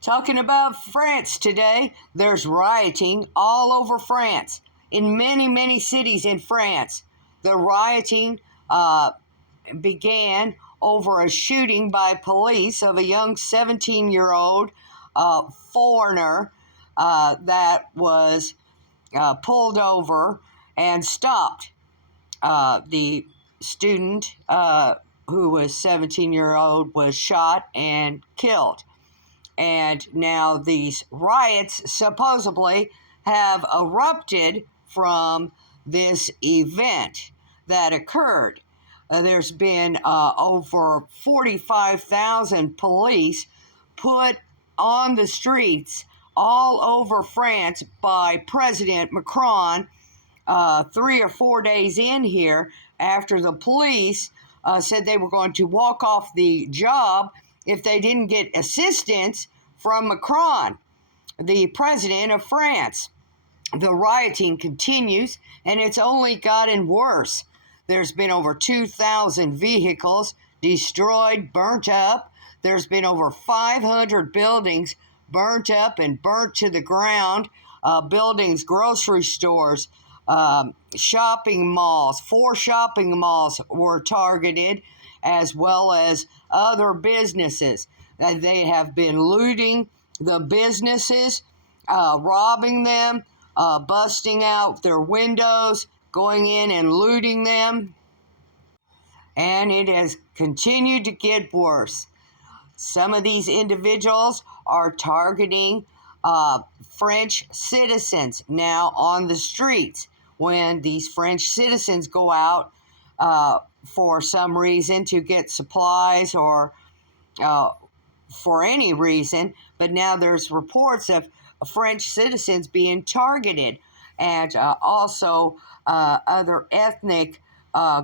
Talking about France today, there's rioting all over France, in many, many cities in France. The rioting began over a shooting by police of a young 17-year-old foreigner that was pulled over and stopped. The student who was 17-year-old was shot and killed. And now these riots supposedly have erupted from this event that occurred. There's been over 45,000 police put on the streets all over France by President Macron 3 or 4 days in here after the police said they were going to walk off the job if they didn't get assistance from Macron, the president of France. The rioting continues, and it's only gotten worse. There's been over 2,000 vehicles destroyed, burnt up. There's been over 500 buildings burnt up and burnt to the ground. Buildings, grocery stores, shopping malls. 4 shopping malls were targeted, as well as other businesses. They have been looting the businesses, robbing them, busting out their windows, going in and looting them. And it has continued to get worse. Some of these individuals are targeting French citizens now on the streets. When these French citizens go out for some reason to get supplies or for any reason, but now there's reports of French citizens being targeted, and also other ethnic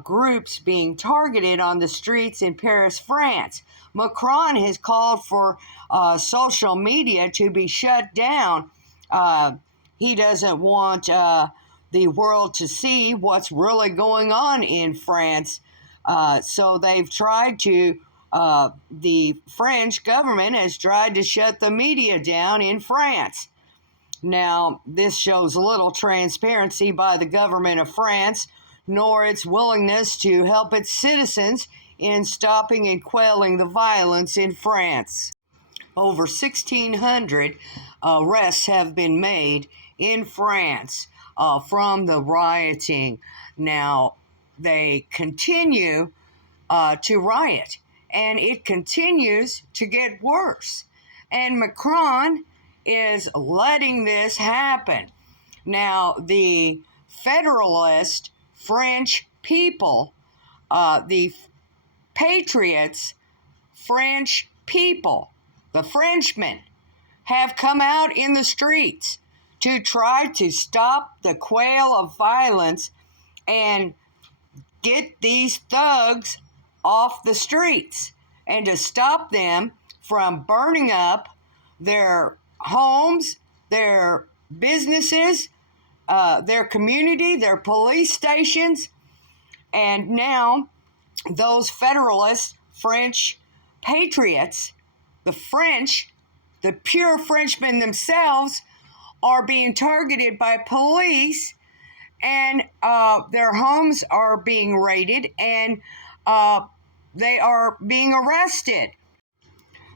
groups being targeted on the streets in Paris, France. Macron has called for social media to be shut down. He doesn't want the world to see what's really going on in France. So they've tried to, the French government has tried to shut the media down in France. Now, this shows little transparency by the government of France, nor its willingness to help its citizens in stopping and quelling the violence in France. Over 1,600 arrests have been made in France from the rioting. Now, they continue to riot, and it continues to get worse. And Macron is letting this happen. Now, the federalist French people, the patriots, French people, the Frenchmen, have come out in the streets to try to stop the quail of violence and get these thugs off the streets, and to stop them from burning up their homes, their businesses, their community, their police stations. And now those federalist French patriots, the French, the pure Frenchmen themselves, are being targeted by police, and their homes are being raided, and they are being arrested.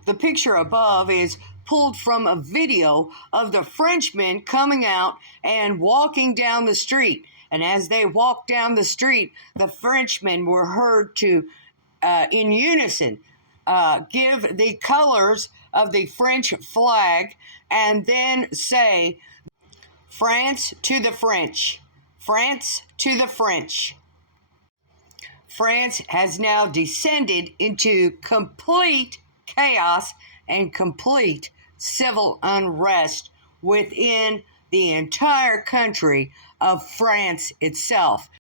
The picture above is pulled from a video of the Frenchmen coming out and walking down the street. And as they walked down the street, the Frenchmen were heard to, in unison, give the colors of the French flag and then say, "France to the French, France to the French." France has now descended into complete chaos and complete civil unrest within the entire country of France itself.